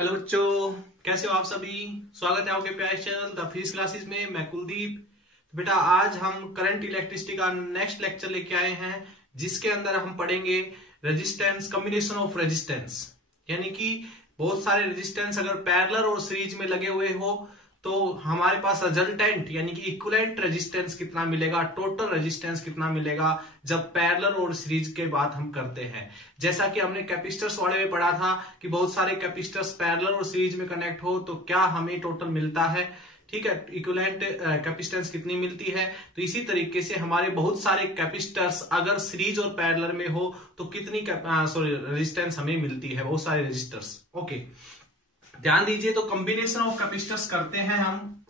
Hello बच्चों, कैसे हो आप सभी। स्वागत है आपके प्यारे चैनल द फिजिक्स क्लासेस में। मैं कुलदीप। तो बेटा आज हम करंट इलेक्ट्रिसिटी का नेक्स्ट लेक्चर लेके आए हैं, जिसके अंदर हम पढ़ेंगे रेजिस्टेंस, कॉम्बिनेशन ऑफ रेजिस्टेंस। यानी कि बहुत सारे रेजिस्टेंस अगर पैरेलल और सीरीज में लगे हुए हो तो हमारे पास रिजल्टेंट यानी कि इक्विवेलेंट रेजिस्टेंस कितना मिलेगा, टोटल रेजिस्टेंस कितना मिलेगा जब पैरेलल और सीरीज के बात हम करते हैं। जैसा कि हमने कैपेसिटर्स वाले में पढ़ा था कि बहुत सारे कैपेसिटर्स पैरेलल और सीरीज में कनेक्ट हो तो क्या हमें टोटल मिलता है, ठीक है, इक्विवेलेंट कैपेसिटेंस कितनी मिलती है। तो इसी तरीके से हमारे बहुत सारे कैपेसिटर्स अगर सीरीज और पैरेलल में हो तो कितनी रेजिस्टेंस हमें मिलती है, बहुत सारे रेजिस्टर्स। ओके, ध्यान दीजिए। तो कॉम्बिनेशन ऑफ कैपेसिटर्स करते हैं हम।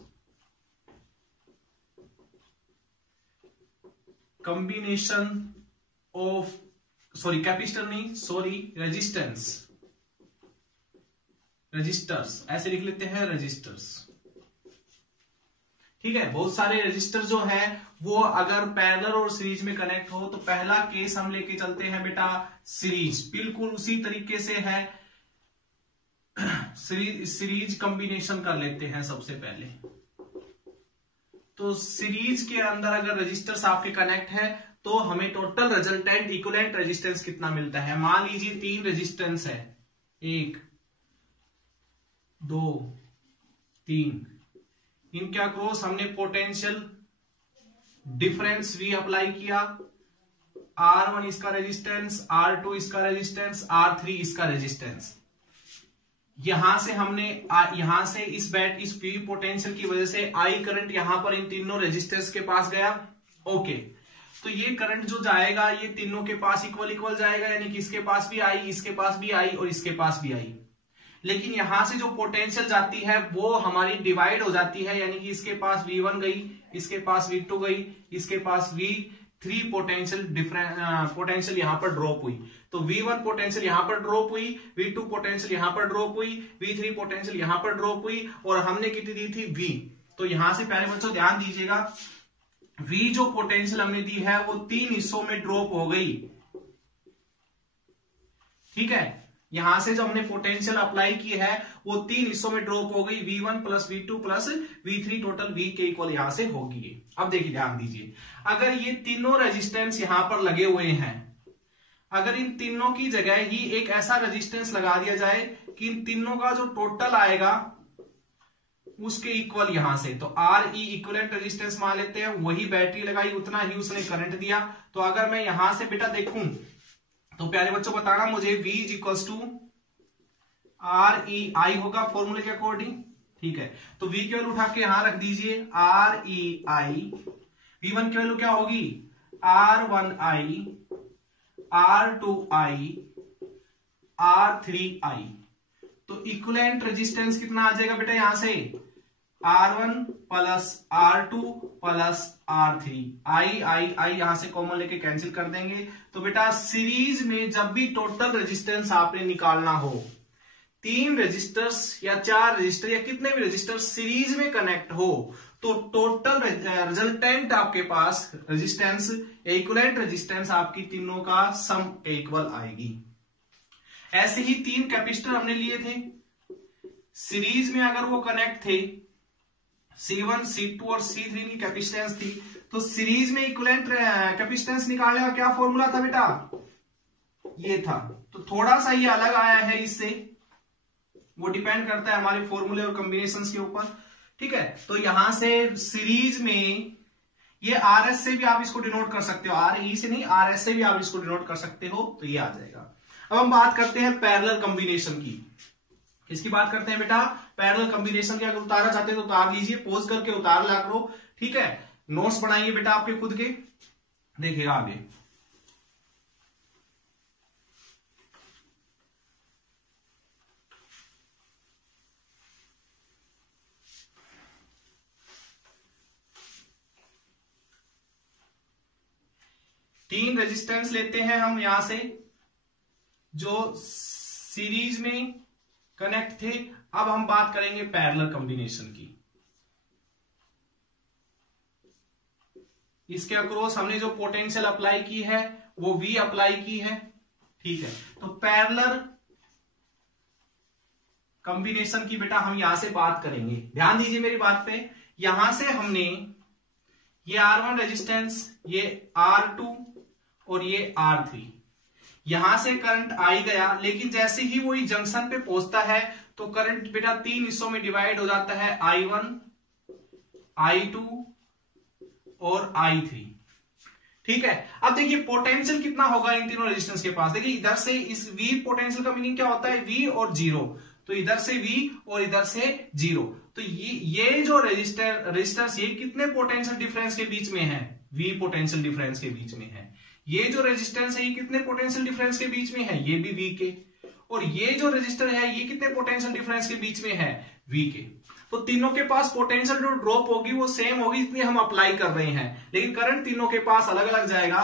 कॉम्बिनेशन ऑफ कैपेसिटर नहीं, रेजिस्टेंस, रजिस्टर्स ऐसे लिख लेते हैं, रजिस्टर्स। ठीक है, बहुत सारे रजिस्टर जो है वो अगर पैरेलल और सीरीज में कनेक्ट हो तो पहला केस हम लेके चलते हैं बेटा सीरीज। बिल्कुल उसी तरीके से है, सीरीज कॉम्बिनेशन कर लेते हैं सबसे पहले। तो सीरीज के अंदर अगर रजिस्टर्स आपके कनेक्ट है तो हमें टोटल रिजल्टेंट इक्विवेलेंट रेजिस्टेंस कितना मिलता है। मान लीजिए 3 रेजिस्टेंस है, 1 2 3। इनके अक्रॉस हमने पोटेंशियल डिफरेंस V अप्लाई किया। R1 इसका रेजिस्टेंस, R2 इसका रेजिस्टेंस, R3 इसका रेजिस्टेंस। यहां से हमने यहां से इस पीवी पोटेंशियल की वजह से आई करंट यहां पर इन तीनों रेजिस्टर्स के पास गया। ओके, तो ये करंट जो जाएगा ये तीनों के पास इक्वल जाएगा, यानी कि इसके पास भी आई, इसके पास भी आई और इसके पास भी आई। लेकिन यहां से जो पोटेंशियल जाती है वो हमारी डिवाइड हो जाती है, यानी कि इसके पास V1 गई, इसके पास V2 गई, इसके पास V3 पोटेंशियल यहां पर ड्रॉप हुई। तो V1 पोटेंशियल यहां पर ड्रॉप हुई, V2 पोटेंशियल यहां पर ड्रॉप हुई, V3 पोटेंशियल यहां पर ड्रॉप हुई और हमने कितनी दी थी V। तो यहां से प्यारे बच्चों ध्यान दीजिएगा, V जो पोटेंशियल हमने दी है वो 3 हिस्सों में ड्रॉप हो गई। ठीक है, यहां से जो हमने पोटेंशियल अप्लाई की है वो 3 हिस्सों में ड्रॉप हो गई, V1 plus V2 plus V3, total V के इक्वल यहां से होगी। अब देखिए ध्यान दीजिए, अगर ये तीनों रेजिस्टेंस यहां पर लगे हुए हैं, अगर इन तीनों की जगह ही एक ऐसा रेजिस्टेंस लगा दिया जाए कि इन तीनों का जो टोटल आएगा उसके इक्वल यहां से, तो RE इक्विवेलेंट रेजिस्टेंस मान लेते हैं, वही बैटरी लगाई उतना ही उसने करंट दिया। तो अगर मैं यहां से बेटा देखूं तो प्यारे बच्चों बताना मुझे V is equal to REI होगा फॉर्मूले के अकॉर्डिंग। ठीक है, तो V की वैल्यू उठा के यहां रख दीजिए, REI। V1 की वैल्यू क्या होगी, R1I, R2I, R3I। तो इक्विवेलेंट रेजिस्टेंस कितना आ जाएगा बेटा यहां से, R1 plus R2 plus R3। आई यहां से कॉमन लेके कैंसिल कर देंगे। तो बेटा सीरीज में जब भी टोटल रेजिस्टेंस आपने निकालना हो, 3 रेजिस्टर्स या 4 रेजिस्टर या कितने भी रेजिस्टर सीरीज में कनेक्ट हो तो टोटल रिजल्टेंट आपके पास रेजिस्टेंस, इक्विवेलेंट रेजिस्टेंस आपकी तीनों का सम इक्वल आएगी। ऐसे ही 3 कैपेसिटर हमने लिए थे सीरीज में, अगर वो कनेक्ट थे, C1, C2 और C3 की कैपेसिटेंस थी, तो सीरीज में इक्विवेलेंट कैपेसिटेंस निकालने का क्या फॉर्मूला था बेटा, ये था। तो थोड़ा सा ये अलग आया है इससे, वो डिपेंड करता है हमारे फॉर्मूले और कॉम्बिनेशंस के ऊपर। ठीक है, तो यहां से सीरीज में ये RS से भी आप इसको डिनोट कर सकते हो, RE से नहीं, RS से भी आप इसको डिनोट कर सकते हो, तो ये आ जाएगा। अब हम बात करते हैं पैरेलल कॉम्बिनेशन की। किसकी बात करते हैं बेटा, पैरेलल कॉम्बिनेशन की। अगर उतारना चाहते हैं तो उतार लीजिए, पोज करके उतार ला करो। ठीक है, नोट्स बनाइए बेटा आपके खुद के, देखिएगा आगे। तीन रेजिस्टेंस लेते हैं हम यहां से जो सीरीज में कनेक्ट थे। अब हम बात करेंगे पैरेलल कॉम्बिनेशन की। इसके अक्रॉस हमने जो पोटेंशियल अप्लाई की है वो V अप्लाई की है। ठीक है, तो पैरेलल कॉम्बिनेशन की बेटा हम यहां से बात करेंगे। ध्यान दीजिए मेरी बात पे, यहां से हमने ये R1 रेजिस्टेंस, ये R2 और ये R3, यहां से करंट आई गया, लेकिन जैसे ही वो जंक्शन पे पहुंचता है तो करंट बेटा 3 हिस्सों में डिवाइड हो जाता है, I1, I2 और I3। ठीक है, अब देखिए पोटेंशियल कितना होगा इन तीनों रेजिस्टेंस के पास। देखिए इधर से इस V पोटेंशियल का मीनिंग क्या होता है, V और 0, तो इधर से V और इधर से 0, तो ये जो रेजिस्टेंस ये कितने पोटेंशियल डिफरेंस के बीच में है, V पोटेंशियल डिफरेंस के बीच में है। ये जो रेजिस्टेंस है ये कितने पोटेंशियल डिफरेंस के बीच में है, ये भी V के, और ये जो रेजिस्टर है ये कितने पोटेंशियल डिफरेंस के बीच में है, V के। तो तीनों के पास पोटेंशियल जो ड्रॉप होगी वो सेम होगी जितनी हम अप्लाई कर रहे हैं, लेकिन करंट तीनों के पास अलग अलग जाएगा।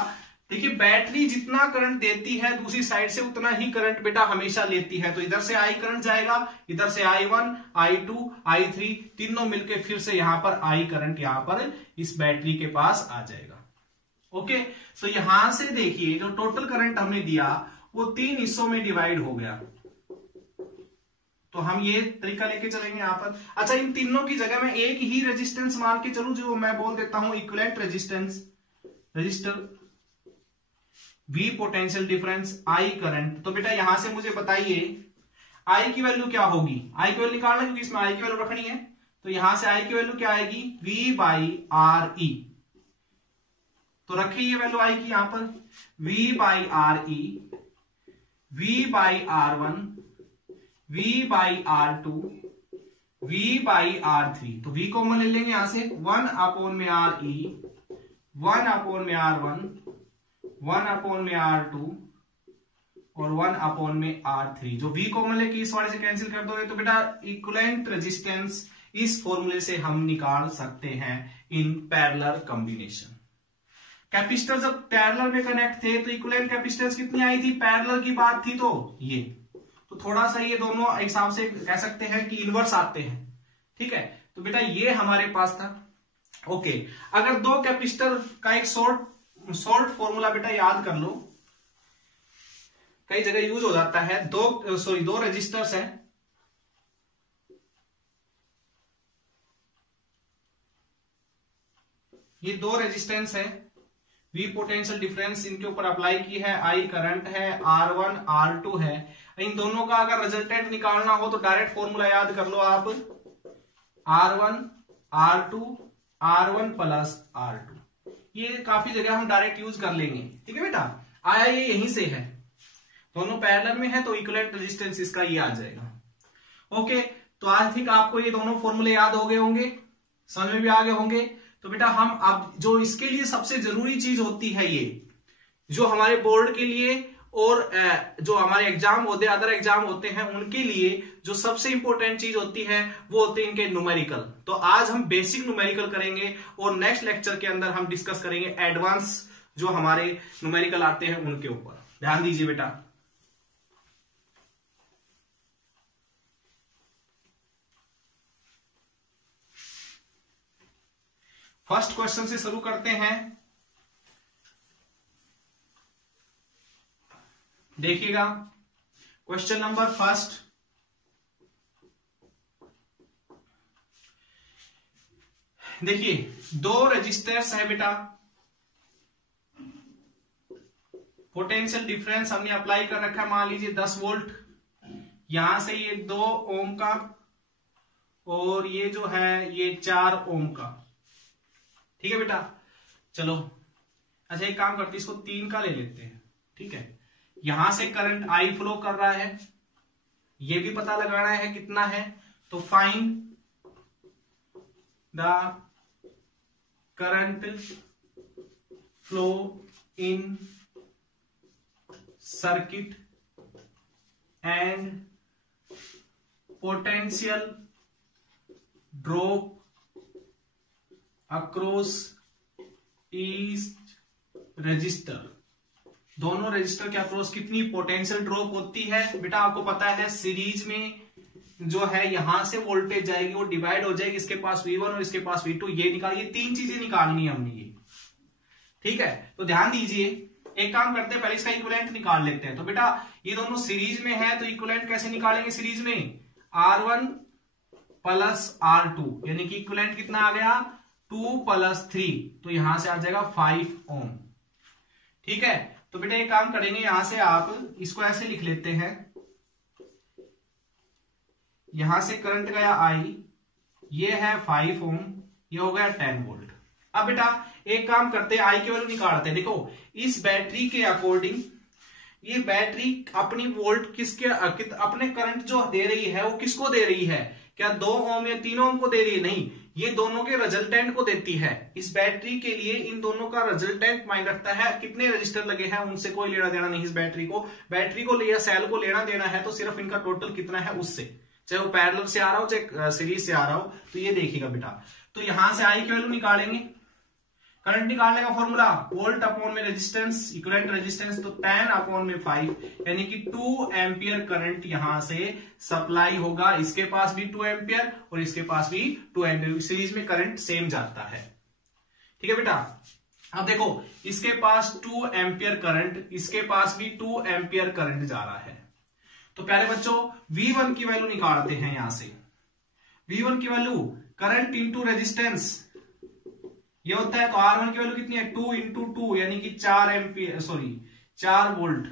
देखिए बैटरी जितना करंट देती है दूसरी साइड से उतना ही करंट बेटा हमेशा लेती है, तो इधर से I करंट जाएगा, इधर से I1, I2, I3 तीनों मिलके फिर से यहां पर I करंट यहां पर इस बैटरी के पास आ जाएगा। ओके, तो यहां से देखिए जो टोटल करंट हमने दिया वो 3 हिस्सों में डिवाइड हो गया, तो हम ये तरीका लेके चलेंगे यहां पर। अच्छा, इन तीनों की जगह मैं एक ही रेजिस्टेंस मान के चलूं, जो मैं बोल देता हूं equivalent resistance, register V potential difference, I current. तो बेटा यहां से मुझे बताइए I की वैल्यू क्या होगी, I की वैल्यू निकालना क्योंकि इसमें I की वैल्यू रखनी है, तो यहां से I की वैल्यू क्या आएगी, V बाई आर ई। तो रखिए ये वैल्यू I की यहां पर, V by R E, V by R1, V by R2, V by R3, तो V कॉमन ले लेंगे यहां से, 1 अपॉन में आर ई, 1 अपॉन में R1, 1 अपॉन में R2 और 1 अपॉन में R3। जो V कॉमन लेके इस वाले से कैंसिल कर दोगे तो बेटा इक्विवेलेंट रेजिस्टेंस इस फॉर्मूले से हम निकाल सकते हैं इन पैरेलल कॉम्बिनेशन। कैपेसिटर जब पैरेलल में कनेक्ट थे तो इक्विवेलेंट कैपेसिटेंस कितनी आई थी, पैरेलल की बात थी तो ये, तो थोड़ा सा ये दोनों हिसाब से कह सकते हैं कि इनवर्स आते हैं। ठीक है, तो बेटा ये हमारे पास था। ओके, अगर दो कैपेसिटर का एक शॉर्ट फॉर्मूला बेटा याद कर लो, कई जगह यूज हो जाता है। दो रेजिस्टर्स हैं, ये दो रेजिस्टेंस है, V पोटेंशियल डिफरेंस इनके ऊपर अप्लाई की है, I करंट है, R1 R2 है। इन दोनों का अगर रिजल्टेंट निकालना हो तो डायरेक्ट फॉर्मूला याद कर लो आप, R1 R2 R1 plus R2। ये काफी जगह हम डायरेक्ट यूज कर लेंगे। ठीक है बेटा, आया ये यहीं से है, दोनों पैरेलल में है तो इक्विवेलेंट रेजिस्टेंस इसका ये आ जाएगा। ओके, तो आई थिंक आपको ये दोनों फॉर्मूले याद हो गए होंगे, समझ में भी आ गए होंगे। तो बेटा हम अब जो इसके लिए सबसे जरूरी चीज होती है, ये जो हमारे बोर्ड के लिए और जो हमारे एग्जाम होते हैं, अदर एग्जाम होते हैं, उनके लिए जो सबसे इंपॉर्टेंट चीज होती है वो होते हैं इनके न्यूमेरिकल। तो आज हम बेसिक न्यूमेरिकल करेंगे और नेक्स्ट लेक्चर के अंदर हम डिस्कस करेंगे एडवांस जो हमारे न्यूमेरिकल आते हैं उनके ऊपर। ध्यान दीजिए बेटा। फर्स्ट क्वेश्चन से शुरू करते हैं। देखिएगा क्वेश्चन नंबर फर्स्ट, देखिए दो रजिस्टर्स है बेटा, पोटेंशियल डिफरेंस हमने अप्लाई कर रखा है, मान लीजिए 10 वोल्ट। यहां से ये 2 ओम का और ये जो है ये 4 ओम का। ठीक है बेटा, चलो अच्छा एक काम करते हैं, इसको 3 का ले लेते हैं। ठीक है, यहां से करंट आई फ्लो कर रहा है, ये भी पता लगाना है कितना है, तो find the current flow in circuit and potential drop across each resistor. दोनों रजिस्टर के अक्रॉस कितनी पोटेंशियल ड्रॉप होती है बेटा, आपको पता है सीरीज में जो है यहां से वोल्टेज जाएगी वो डिवाइड हो जाएगी, इसके पास V1 और इसके पास V2, ये निकाल, ये 3 चीजें निकालनी है हमने ये। ठीक है, तो ध्यान दीजिए, एक काम करते हैं, पहले इसका इक्विवेलेंट निकाल लेते हैं। तो बेटा ये दोनों सीरीज में है तो इक्विवेलेंट कैसे निकालेंगे सीरीज में, R1 प्लस R2 यानी कि इक्विवेलेंट कितना आ गया 2 + 3, तो यहां से आ जाएगा 5 ओम। ठीक है, तो बेटा एक काम करेंगे, यहां से आप इसको ऐसे लिख लेते हैं, यहां से करंट गया I, ये है 5 ओम, ये हो गया 10 वोल्ट। अब बेटा एक काम करते हैं, I की वैल्यू निकालते हैं। देखो इस बैटरी के अकॉर्डिंग ये बैटरी अपनी वोल्ट किसके अपने करंट जो दे रही है वो किसको दे रही है, क्या 2 ओम या 3 ओम को दे रही है? नहीं, ये दोनों के रिजल्टेंट को देती है। इस बैटरी के लिए इन दोनों का रिजल्टेंट मायने रखता है, कितने रजिस्टर लगे हैं उनसे कोई लेना देना नहीं। इस बैटरी को या सेल को लेना देना है तो सिर्फ इनका टोटल कितना है उससे, चाहे वो पैरेलल से आ रहा हो चाहे सीरीज से आ रहा हो। तो ये देखिएगा बेटा, तो यहां से आई की वैल्यू निकालेंगे, करंट निकालने का फॉर्मूला वोल्ट अपॉन में रेजिस्टेंस, इक्विवेलेंट रेजिस्टेंस, तो 10 अपॉन में 5 यानी कि 2 एम्पियर करंट यहां से सप्लाई होगा। इसके पास भी 2 एम्पियर और इसके पास भी 2 एम्पियर, सीरीज में करंट सेम जाता है। ठीक है बेटा, अब देखो इसके पास 2 एम्पियर करंट, इसके पास भी 2 एम्पियर करंट जा रहा है। तो प्यारे बच्चों V1 की वैल्यू निकालते हैं। यहां से V1 की वैल्यू करंट इंटू रेजिस्टेंस ये होता है, तो R1 की वैल्यू कितनी है 2 इंटू 2 यानी कि 4 एम्पियर, सॉरी 4 वोल्ट।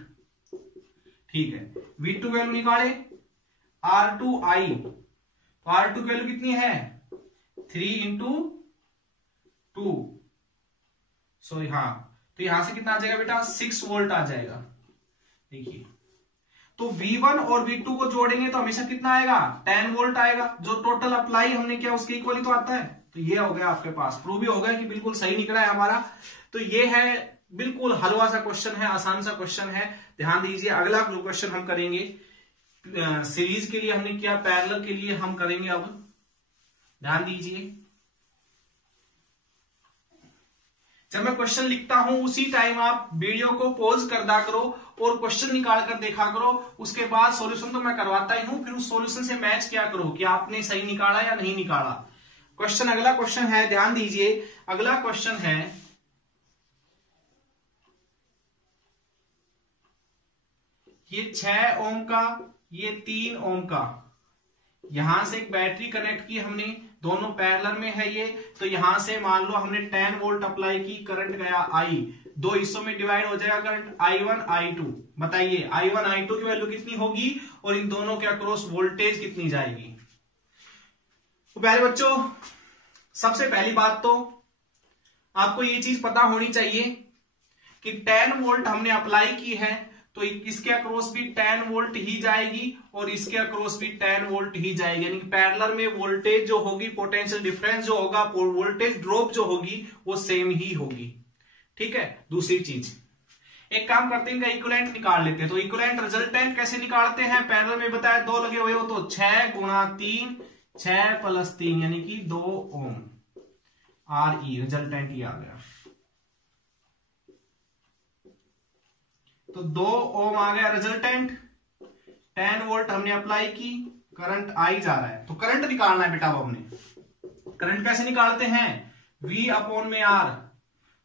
ठीक है, V2 वैल्यू निकाले R2I, तो R2 की वैल्यू कितनी है 3 इंटू 2, सॉरी हाँ, तो यहां से कितना आ जाएगा बेटा 6 वोल्ट आ जाएगा। देखिए तो V1 और V2 को जोड़ेंगे तो हमेशा कितना आएगा 10 वोल्ट आएगा, जो टोटल अप्लाई हमने किया उसके इक्वल ही तो आता है। तो ये हो गया आपके पास, प्रूव भी हो गया कि बिल्कुल सही निकला है हमारा। तो ये है बिल्कुल हलवा सा क्वेश्चन है, आसान सा क्वेश्चन है, ध्यान दीजिए। अगला क्वेश्चन हम करेंगे सीरीज के लिए हमने किया, पैरेलल के लिए हम करेंगे। अब ध्यान दीजिए, जब मैं क्वेश्चन लिखता हूं उसी टाइम आप वीडियो को पॉज कर दा करो और क्वेश्चन निकाल कर देखा करो। उसके बाद सॉल्यूशन तो मैं करवाता ही हूं, फिर उस सॉल्यूशन से मैच किया करो कि आपने सही निकाला या नहीं निकाला। क्वेश्चन, अगला क्वेश्चन है, ध्यान दीजिए, अगला क्वेश्चन है ये 6 ओम का, ये 3 ओम का, यहां से एक बैटरी कनेक्ट की हमने, दोनों पैरेलल में है ये। तो यहां से मान लो हमने 10 वोल्ट अप्लाई की, करंट गया I, दो हिस्सों में डिवाइड हो जाएगा करंट I1 I2। बताइए I1 I2 की वैल्यू कितनी होगी और इन दोनों के अक्रॉस वोल्टेज कितनी जाएगी। तो प्यारे बच्चों सबसे पहली बात तो आपको ये चीज पता होनी चाहिए कि 10 वोल्ट हमने अप्लाई की है तो इसके अक्रॉस भी 10 वोल्ट ही जाएगी और इसके अक्रॉस भी 10 वोल्ट ही जाएगी, यानी कि पैरेलल में वोल्टेज जो होगी, पोटेंशियल डिफरेंस जो होगा, वोल्टेज ड्रॉप जो होगी वो सेम ही होगी। ठीक है, दूसरी चीज एक काम करते हैं, इनका इक्विवेलेंट निकाल लेते हैं। तो इक्विवेलेंट रिजल्टेंट कैसे निकालते हैं, पैरेलल में बताया 2 लगे हुए हो तो 6 गुणा 3, 6 + 3 यानी कि 2 ओम, RE रिजल्टेंट ये आ गया। तो 2 ओम आ गया रिजल्टेंट, 10 वोल्ट हमने अप्लाई की, करंट I जा रहा है। तो करंट निकालना है बेटा, अब हमने करंट कैसे निकालते हैं, V अपॉन में R,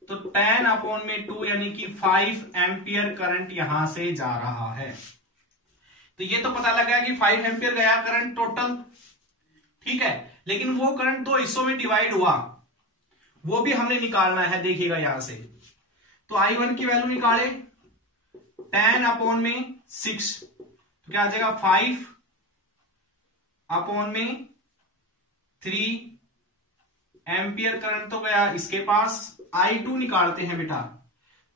तो 10 अपॉन में 2 यानी कि 5 एम्पियर करंट यहां से जा रहा है। तो ये तो पता लगा कि 5 एम्पियर गया करंट टोटल। ठीक है, लेकिन वो करंट 2 हिस्सों में डिवाइड हुआ, वो भी हमने निकालना है। देखिएगा यहां से, तो I1 की वैल्यू निकाले 10 अपॉन में 6, तो क्या आ जाएगा 5 अपॉन में 3 एम्पियर करंट तो गया इसके पास। I2 निकालते हैं बेटा,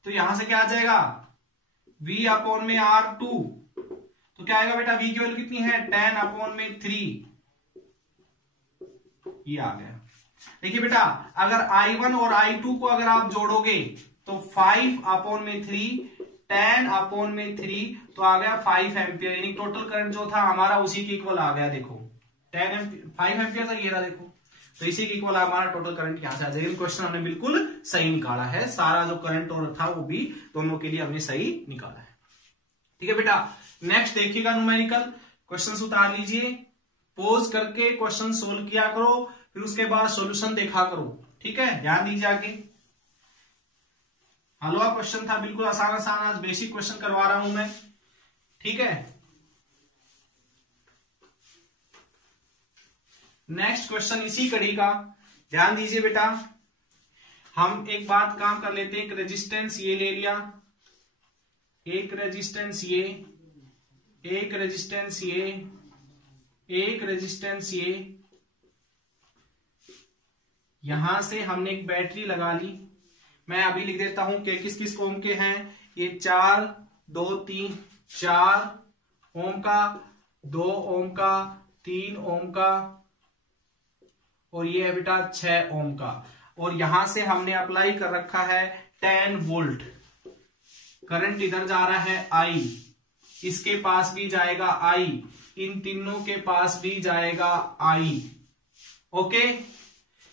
तो यहां से क्या आ जाएगा V अपॉन में R2, तो क्या आएगा बेटा V की वैल्यू कितनी है 10 अपॉन में 3, ये आ गया। देखिए बेटा अगर I1 और I2 को अगर आप जोड़ोगे तो 5 अपॉन में 3, 10 अपॉन में 3, तो आ गया 5 एम्पियर, यानी टोटल करंट जो था हमारा उसी के इक्वल आ गया। देखो 5 एम्पियर तक ये रहा, देखो तो इसी के इक्वल हमारा टोटल करंट यहां से आ जाएगा। क्वेश्चन हमने बिल्कुल सही निकाला है, सारा जो करंट और था वो भी दोनों के लिए हमने सही निकाला है। ठीक है बेटा, नेक्स्ट देखिएगा न्यूमेरिकल क्वेश्चन उतार लीजिए, पॉज करके क्वेश्चन सोल्व किया करो, फिर उसके बाद सॉल्यूशन देखा करो। ठीक है, ध्यान दीजिए आगे हलवा क्वेश्चन था, बिल्कुल आसान आसान आज बेसिक क्वेश्चन करवा रहा हूं मैं। ठीक है, नेक्स्ट क्वेश्चन इसी कड़ी का, ध्यान दीजिए बेटा। हम एक बात काम कर लेते हैं, एक रेजिस्टेंस ये ले लिया, एक रेजिस्टेंस ये, एक रेजिस्टेंस ये, एक रेजिस्टेंस ये, यहां से हमने एक बैटरी लगा ली। मैं अभी लिख देता हूं कि किस किस ओम के हैं। ये 4, 2, 3, 4 ओम का, 2 ओम का, 3 ओम का, और ये है बेटा 6 ओम का। और यहां से हमने अप्लाई कर रखा है 10 वोल्ट। करंट इधर जा रहा है I, इसके पास भी जाएगा I, इन तीनों के पास भी जाएगा I। ओके,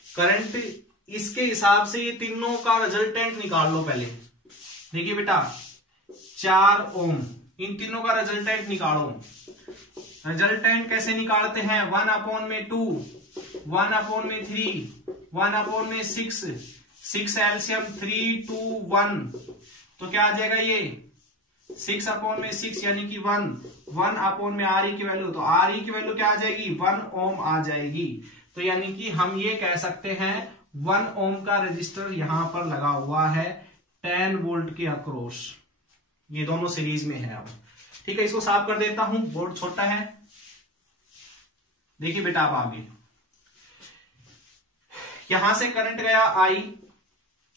करंट इसके हिसाब से ये तीनों का रिजल्टेंट निकाल लो पहले। देखिए बेटा 4 ओम, इन तीनों का रिजल्टेंट निकालो। रिजल्टेंट कैसे निकालते हैं? 1/2, 1/3, 1/6, 6 एलसीएम 3, 2, 1, तो क्या आ जाएगा ये 6/6 यानी कि 1 आर ई की वैल्यू, तो आर ई की वैल्यू क्या आ जाएगी 1 ओम आ जाएगी। तो यानी कि हम ये कह सकते हैं 1 ओम का रजिस्टर यहां पर लगा हुआ है 10 वोल्ट के अक्रॉस। ये दोनों सीरीज में है। अब ठीक है, इसको साफ कर देता हूं, बोर्ड छोटा है। देखिए बेटा आप आगे, यहां से करंट गया I।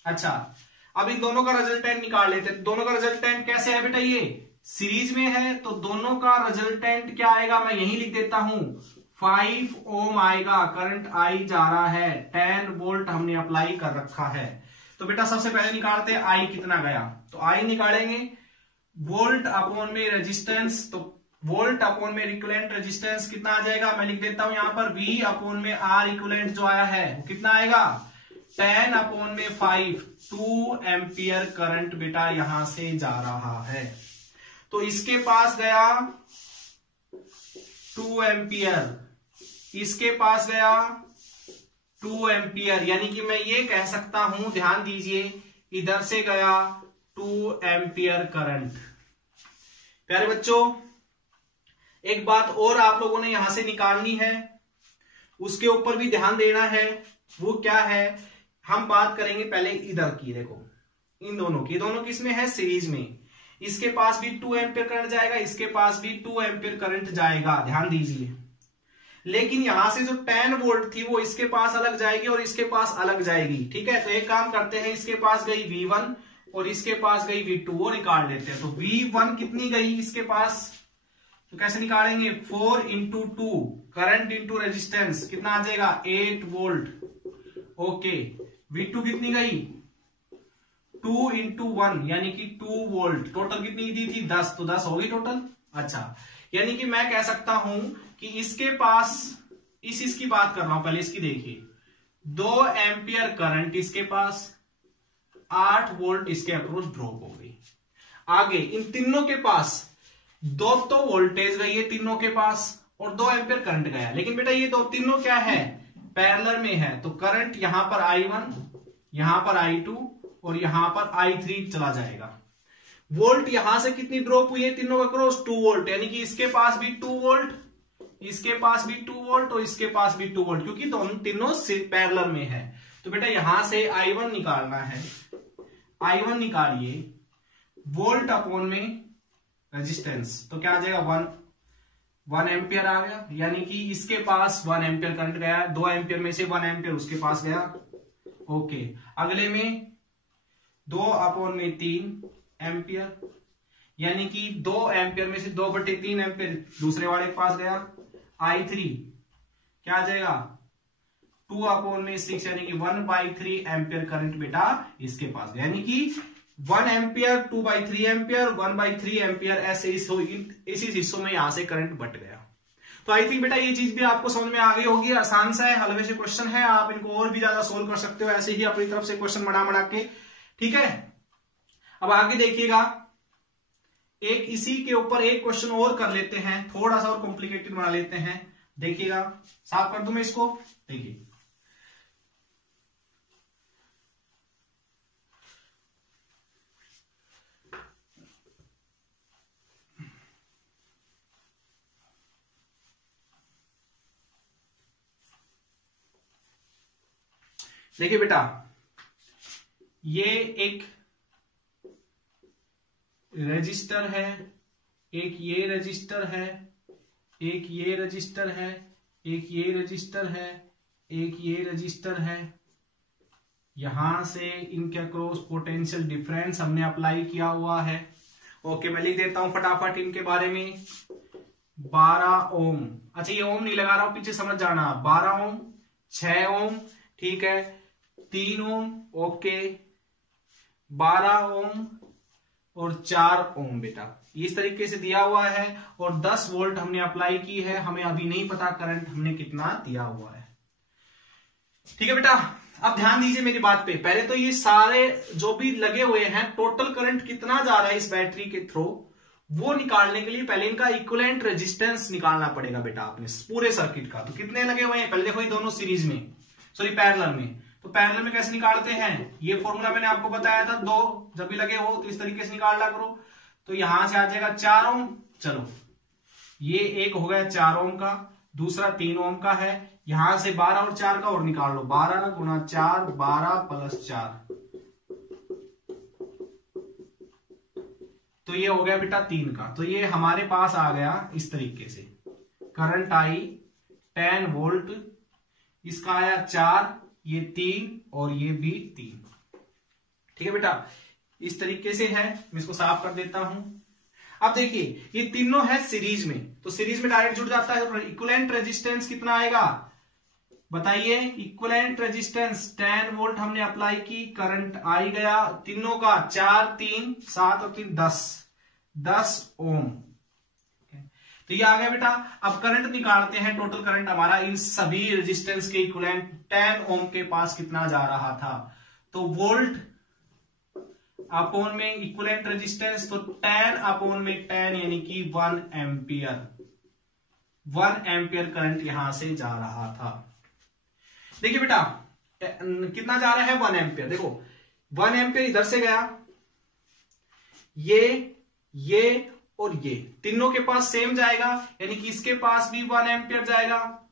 अच्छा, अब इन दोनों का रिजल्टेंट निकाल लेते हैं। दोनों का रिजल्टेंट कैसे है बेटा? ये सीरीज में है तो दोनों का रिजल्टेंट क्या आएगा, मैं यही लिख देता हूं 5 ओम आएगा। करंट I जा रहा है, 10 वोल्ट हमने अप्लाई कर रखा है। तो बेटा सबसे पहले निकालते हैं I कितना गया। तो I निकालेंगे वोल्ट अपॉन में रेजिस्टेंस, तो वोल्ट अपॉन में इक्विवेलेंट रेजिस्टेंस कितना आ जाएगा, मैं लिख देता हूं यहां पर V अपॉन में R इक्विवेलेंट जो आया है वो कितना आएगा 10/5, 2 एम्पियर करंट बेटा यहां से जा रहा है। तो इसके पास गया 2 एम्पियर, इसके पास गया 2 एम्पियर, यानी कि मैं ये कह सकता हूं, ध्यान दीजिए, इधर से गया 2 एम्पियर करंट। प्यारे बच्चों, एक बात और आप लोगों ने यहां से निकालनी है, उसके ऊपर भी ध्यान देना है। वो क्या है, हम बात करेंगे पहले इधर की। देखो इन दोनों की, दोनों किसमें है सीरीज में। इसके पास भी 2 एम्पियर करंट जाएगा, इसके पास भी 2 एम्पियर करंट जाएगा, ध्यान दीजिए। लेकिन यहां से जो 10 वोल्ट थी वो इसके पास अलग जाएगी और इसके पास अलग जाएगी। ठीक है, तो एक काम करते हैं, इसके पास गई V1 और इसके पास गई V2, वो निकाल लेते हैं। तो V1 कितनी गई इसके पास, तो कैसे निकालेंगे 4 × 2 करंट इंटू रेजिस्टेंस कितना आ जाएगा 8 वोल्ट। ओके, V2 कितनी गई 2 × 1 यानी कि 2 वोल्ट। टोटल कितनी दी थी 10, तो 10 होगी टोटल। अच्छा, यानी कि मैं कह सकता हूं कि इसके पास, इसकी बात कर रहा हूं पहले, इसकी देखिए 2 एम्पियर करंट इसके पास, 8 वोल्ट इसके अक्रॉस ड्रॉप हो गई। आगे इन तीनों के पास 2 तो वोल्टेज गई है तीनों के पास और 2 एम्पियर करंट गया। लेकिन बेटा ये दो तीनों क्या है, पैरेलल में है, तो करंट यहां पर I1, यहां पर I2 और यहां पर I3 चला जाएगा। वोल्ट यहां से कितनी ड्रॉप हुई है तीनों का क्रॉस 2 वोल्ट, यानी कि इसके पास भी 2 वोल्ट, इसके पास भी 2 वोल्ट और इसके पास भी 2 वोल्ट, क्योंकि दोनों तीनों पैरेलल में है। तो बेटा यहां से I1 निकालना है, I1 निकालिए वोल्ट अपॉन में रेजिस्टेंस, तो क्या आ जाएगा 1 एम्पियर आ गया, यानी कि इसके पास 1 एम्पियर करंट गया, 2 एम्पियर में से 1 एम्पियर उसके पास गया। ओके, अगले में 2/3 एम्पियर, यानी कि 2 एम्पियर में से 2/3 एम्पियर दूसरे वाले के पास गया। I3 क्या आ जाएगा 2/6 यानी कि 1/3 एम्पियर करंट बेटा इसके पास गया, यानी कि 1 एम्पियर 2/3 एम्पियर 1/3 एम्पियर, ऐसे इसी हिस्सों में यहां से करंट बट गया। तो आई थिंक बेटा ये चीज भी आपको समझ में आ गई होगी। आसान सा है, हलवे से क्वेश्चन है, आप इनको और भी ज्यादा सोल्व कर सकते हो ऐसे ही अपनी तरफ से क्वेश्चन बना के। ठीक है, अब आगे देखिएगा, एक इसी के ऊपर एक क्वेश्चन और कर लेते हैं, थोड़ा सा और कॉम्प्लिकेटेड बना लेते हैं। देखिएगा, साफ कर दूं मैं इसको। देखिए देखिए बेटा, ये एक रजिस्टर है, एक ये रजिस्टर है, एक ये रजिस्टर है, एक ये रजिस्टर है, एक ये रजिस्टर है। यहां से इनके अक्रॉस पोटेंशियल डिफरेंस हमने अप्लाई किया हुआ है। ओके, मैं लिख देता हूं फटाफट इनके बारे में। 12 ओम, अच्छा ये ओम नहीं लगा रहा हूं, पीछे समझ जाना। 12 ओम, 6 ओम, ठीक है, 3 ओम, ओके, 12 ओम और 4 ओम बेटा, इस तरीके से दिया हुआ है। और 10 वोल्ट हमने अप्लाई की है, हमें अभी नहीं पता करंट हमने कितना दिया हुआ है। ठीक है बेटा, अब ध्यान दीजिए मेरी बात पे। पहले तो ये सारे जो भी लगे हुए हैं, टोटल करंट कितना जा रहा है इस बैटरी के थ्रू, वो निकालने के लिए पहले इनका इक्विवेलेंट रेजिस्टेंस निकालना पड़ेगा बेटा आपने पूरे सर्किट का। तो कितने लगे हुए हैं, पहले देखो ये दोनों सीरीज में, सॉरी पैरेलल में। तो पैरेलल में कैसे निकालते हैं, ये फॉर्मूला मैंने आपको बताया था, 2 जब भी लगे हो तो इस तरीके से निकालना करो। तो यहां से आ जाएगा 4 ओम। चलो, ये एक हो गया 4 ओम का, दूसरा 3 ओम का है। यहां से 12 और 4 का और निकाल लो, 12 गुणा 4, 12 प्लस 4, तो ये हो गया बेटा 3 का। तो ये हमारे पास आ गया इस तरीके से, करंट आई 10 वोल्ट, इसका आया 4, ये 3 और ये भी 3। ठीक है बेटा, इस तरीके से है। मैं इसको साफ कर देता हूं। अब देखिए ये तीनों है सीरीज में, तो सीरीज में डायरेक्ट जुड़ जाता है। इक्विवेलेंट रेजिस्टेंस कितना आएगा बताइए। इक्विवेलेंट रेजिस्टेंस 10 वोल्ट हमने अप्लाई की, करंट आई गया तीनों का 4, 3, 7 और 3 10 ओम। तो ये आ गया बेटा। अब करंट निकालते हैं, टोटल करंट हमारा इन सभी रेजिस्टेंस के इक्विवेलेंट 10 ओम के पास कितना जा रहा था। तो वोल्ट अपॉन में इक्विवेलेंट रेजिस्टेंस, तो 10 अपॉन में 10 यानी कि 1 एम्पियर। 1 एम्पियर करंट यहां से जा रहा था। देखिए बेटा कितना जा रहा है, 1 एम्पियर। देखो 1 एम्पियर इधर से गया, ये और ये तीनों के पास सेम जाएगा, यानी कि इसके पास भी 1 एम्पियर जाएगा,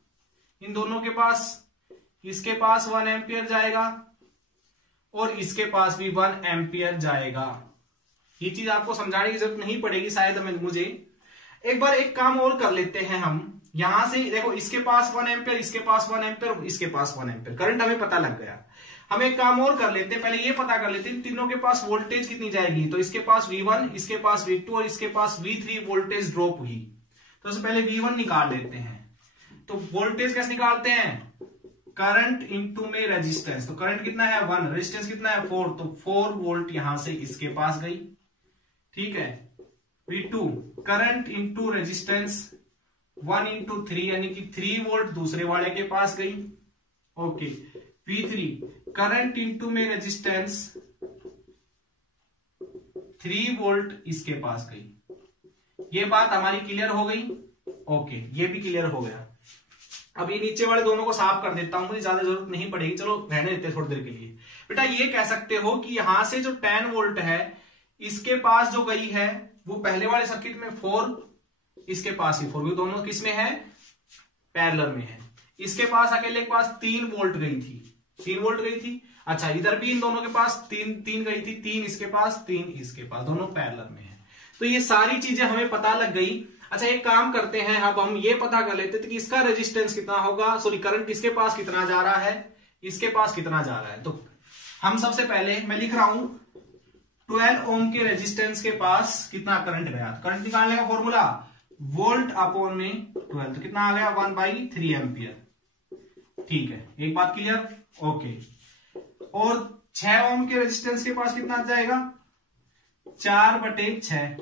इन दोनों के पास, इसके पास 1 एम्पियर जाएगा और इसके पास भी 1 एम्पियर जाएगा। ये चीज आपको समझाने की जरूरत नहीं पड़ेगी शायद मुझे। एक बार एक काम और कर लेते हैं हम। यहां से देखो इसके पास 1 एम्पियर, इसके पास 1 एम्पियर, इसके पास 1 एम्पियर, करंट हमें पता लग गया। हम एक काम और कर लेते हैं, पहले ये पता कर लेते हैं तीनों के पास वोल्टेज कितनी जाएगी। तो इसके पास V1, इसके पास V2 और इसके पास V3 वोल्टेज ड्रॉप हुई। तो उससे पहले V1 निकाल लेते हैं। तो वोल्टेज कैसे निकालते हैं, करंट इंटू में रेजिस्टेंस। तो करंट कितना है 1, रेजिस्टेंस कितना है 4, तो 4 वोल्ट यहां से इसके पास गई। ठीक है, V2 current into resistance 1 into 3 यानी कि 3 वोल्ट दूसरे वाले के पास गई। ओके, V3 करंट इंटू में रेजिस्टेंस 3 वोल्ट इसके पास गई। ये बात हमारी क्लियर हो गई। ओके, ये भी क्लियर हो गया। अब ये नीचे वाले दोनों को साफ कर देता हूं, मुझे ज्यादा जरूरत नहीं पड़ेगी, चलो रहने देते थोड़ी देर के लिए। बेटा ये कह सकते हो कि यहां से जो 10 वोल्ट है इसके पास जो गई है वो पहले वाले सर्किट में 4, इसके पास ही 4, दोनों किस में है, पैरेलल में है। इसके पास अकेले के पास 3 वोल्ट गई थी, 3 वोल्ट गई थी। अच्छा, इधर भी इन दोनों के पास 3 गई थी, 3 इसके पास, 3 इसके पास, दोनों पैरेलल में है। तो ये सारी चीजें हमें पता लग गई। अच्छा एक काम करते हैं, अब हम ये पता कर लेते थे कि इसका रेजिस्टेंस कितना होगा, सॉरी करंट इसके पास कितना जा रहा है, इसके पास कितना जा रहा है। तो हम सबसे पहले मैं लिख रहा हूं 12 ओम के रेजिस्टेंस के पास कितना करंट गया। करंट निकालने का फॉर्मूला वोल्ट अपॉन में 12, तो कितना आ गया 1/3 एम्पियर। ठीक है, एक बात क्लियर। ओके, और 6 ओम के रेजिस्टेंस के पास कितना जाएगा 4/6,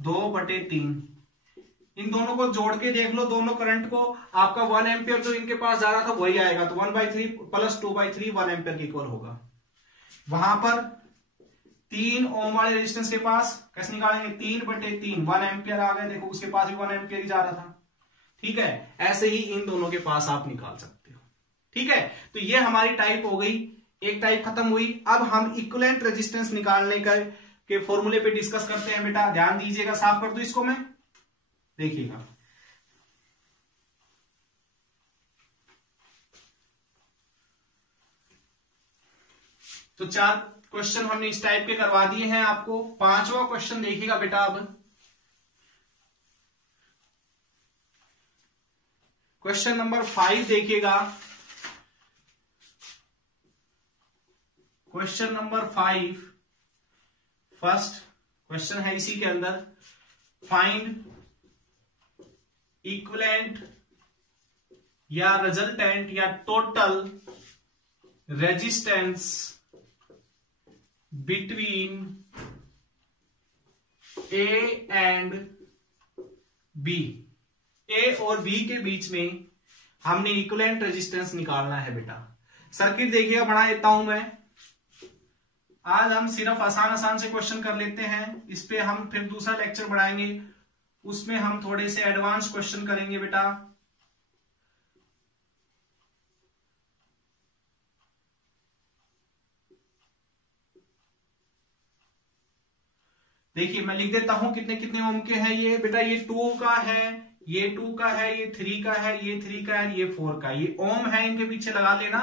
2/3। इन दोनों को जोड़ के देख लो, दोनों करंट को, आपका 1 एम्पियर जो इनके पास जा रहा था वही आएगा। तो 1/3 प्लस 2/3 1 एम्पियर के इक्वल होगा। वहां पर 3 ओम वाले रेजिस्टेंस के पास कैसे निकालेंगे, 3/3 1 एम्पियर आ गए। देखो उसके पास भी 1 एम्पियर ही जा रहा था। ठीक है, ऐसे ही इन दोनों के पास आप निकाल सकते हो। ठीक है, तो ये हमारी टाइप हो गई, एक टाइप खत्म हुई। अब हम इक्विवेलेंट रेजिस्टेंस निकालने के फॉर्मूले पे डिस्कस करते हैं। बेटा ध्यान दीजिएगा, साफ कर दो इसको मैं, देखिएगा। तो 4 क्वेश्चन हमने इस टाइप के करवा दिए हैं आपको। 5वां क्वेश्चन देखिएगा बेटा। अब क्वेश्चन नंबर 5 देखिएगा। क्वेश्चन नंबर 5 फर्स्ट क्वेश्चन है इसी के अंदर, फाइंड इक्विवेलेंट या रिजल्टेंट या total resistance between A and B. A और बी के बीच में हमने इक्विवेलेंट रेजिस्टेंस निकालना है बेटा। सर्किट देखिएगा, बना देता हूं मैं। आज हम सिर्फ आसान से क्वेश्चन कर लेते हैं, इस पे हम फिर दूसरा लेक्चर बढ़ाएंगे, उसमें हम थोड़े से एडवांस क्वेश्चन करेंगे बेटा। देखिए मैं लिख देता हूं कितने कितने ओम के हैं ये बेटा। ये 2 का है, ये 2 का है, ये 3 का है, ये 3 का है, ये 4 का। ये ओम है, इनके पीछे लगा लेना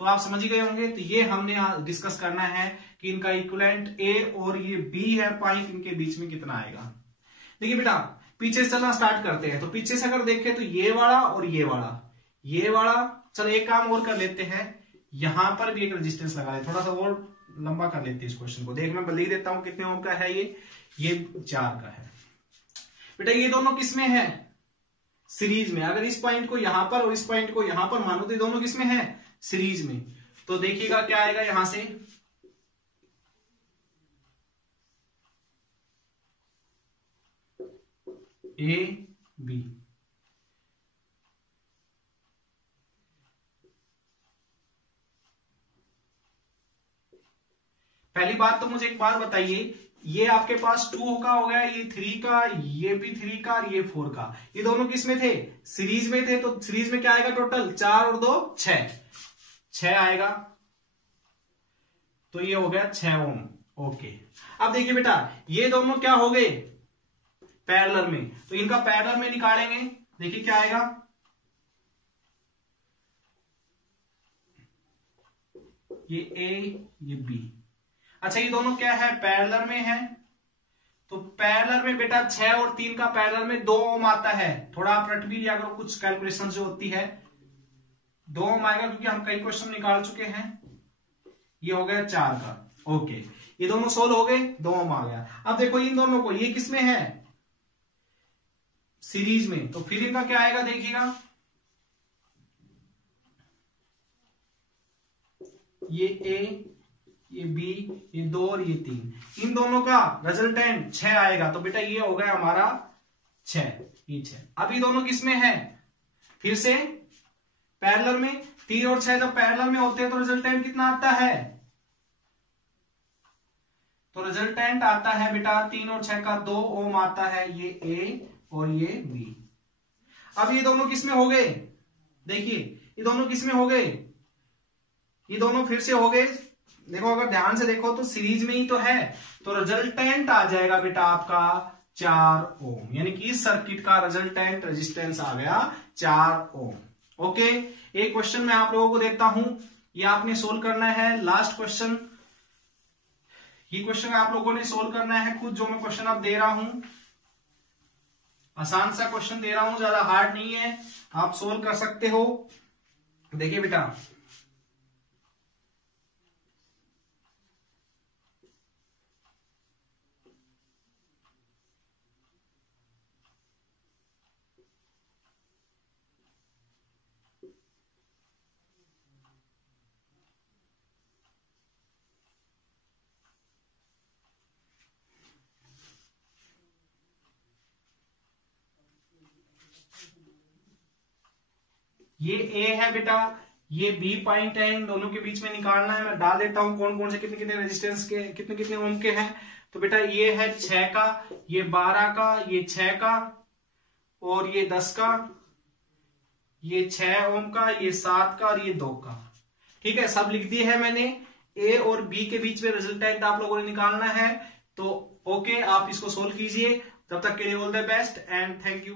तो आप समझ ही गए होंगे। तो ये हमने डिस्कस करना है कि इनका इक्विवेलेंट ए और ये बी है पॉइंट, इनके बीच में कितना आएगा। देखिए बेटा पीछे से चलना स्टार्ट करते हैं। तो पीछे से अगर देखें तो ये वाला और ये वाला। चलो एक काम और कर लेते हैं, यहां पर भी एक रेजिस्टेंस लगा ले, थोड़ा सा और लंबा कर लेते हैं इस क्वेश्चन को। देख मैं लिख देता हूं कितने ओम का है ये 4 का है बेटा। ये दोनों किस में है? सीरीज में। अगर इस पॉइंट को यहां पर और इस पॉइंट को यहां पर मानो तो ये दोनों किस में है? सीरीज में। तो देखिएगा क्या आएगा यहां से, ए बी। पहली बात तो मुझे एक बात बताइए, ये आपके पास 2 का हो गया, ये 3 का, ये भी 3 का और ये 4 का। ये दोनों किस में थे? सीरीज में थे। तो सीरीज में क्या आएगा टोटल? 4 और 2 6 आएगा। तो ये हो गया 6 ओम। ओके, अब देखिए बेटा ये दोनों क्या हो गए? पैरेलल में। तो इनका पैरेलल में निकालेंगे। देखिए क्या आएगा, ये ए ये बी। अच्छा ये दोनों क्या है? पैरेलल में है। तो पैरेलल में बेटा 6 और 3 का पैरेलल में 2 ओम आता है। थोड़ा आप रट भी लिया करो, कुछ कैलकुलेशन जो होती है 2 ओम आएगा, क्योंकि हम कई क्वेश्चन निकाल चुके हैं। ये हो गया 4 का। ओके, ये दोनों सोल्व हो गए, 2 ओम आ गया। अब देखो इन दोनों को, ये किसमें है? सीरीज में। तो फिर इनका क्या आएगा देखिएगा, ये ए ये बी ये 2 और ये 3। इन दोनों का रिजल्टेंट 6 आएगा। तो बेटा ये हो गया हमारा 6, ये 6। अब ये दोनों किसमें है? फिर से पैरेलल में। 3 और 6 जब पैरेलल में होते हैं तो रिजल्टेंट कितना आता है? तो रिजल्टेंट आता है बेटा 3 और 6 का 2 ओम आता है, ये ए और ये बी। अब ये दोनों किसमें हो गए? देखिए ये दोनों किसमें हो गए? ये दोनों फिर से हो गए। देखो अगर ध्यान से देखो तो सीरीज में ही तो है। तो रिजल्टेंट आ जाएगा बेटा आपका 4 ओम, यानी कि इस सर्किट का रिजल्टेंट रेजिस्टेंस आ गया 4 ओम। ओके, एक क्वेश्चन मैं आप लोगों को देता हूं, ये आपने सोल्व करना है। लास्ट क्वेश्चन, ये क्वेश्चन आप लोगों ने सोल्व करना है खुद। जो मैं क्वेश्चन अब दे रहा हूं, आसान सा क्वेश्चन दे रहा हूं, ज्यादा हार्ड नहीं है, आप सोल्व कर सकते हो। देखिए बेटा ये ए है बेटा, ये बी पॉइंट है, इन दोनों के बीच में निकालना है। मैं डाल देता हूं कौन कौन से कितने कितने रेजिस्टेंस के कितने कितने ओम के हैं। तो बेटा ये है 6 का, ये 12 का, ये 6 का और ये 10 का, ये 6 ओम का, ये 7 का और ये 2 का। ठीक है, सब लिख दिए है मैंने। ए और बी के बीच में रिजल्टेंट आप लोगों ने निकालना है। तो ओके, आप इसको सोल्व कीजिए। तब तक के लिए all the best and thank you.